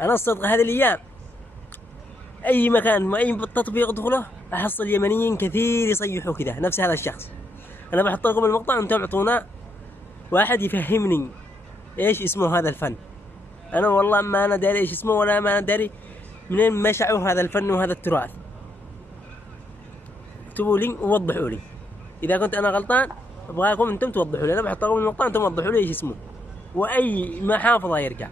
أنا الصدق هذه الأيام أي مكان أي تطبيق أدخله أحصل يمنيين كثير يصيحوا كذا نفس هذا الشخص. أنا بحط لكم المقطع وأنتم اعطونا واحد يفهمني إيش اسمه هذا الفن. أنا والله ما أنا داري إيش اسمه ولا ما أنا داري منين مشعوا هذا الفن وهذا التراث. اكتبوا لي ووضحوا لي إذا كنت أنا غلطان، أبغاكم أنتم توضحوا لي. أنا بحط لكم المقطع وأنتم وضحوا لي إيش اسمه وأي محافظة يرجع.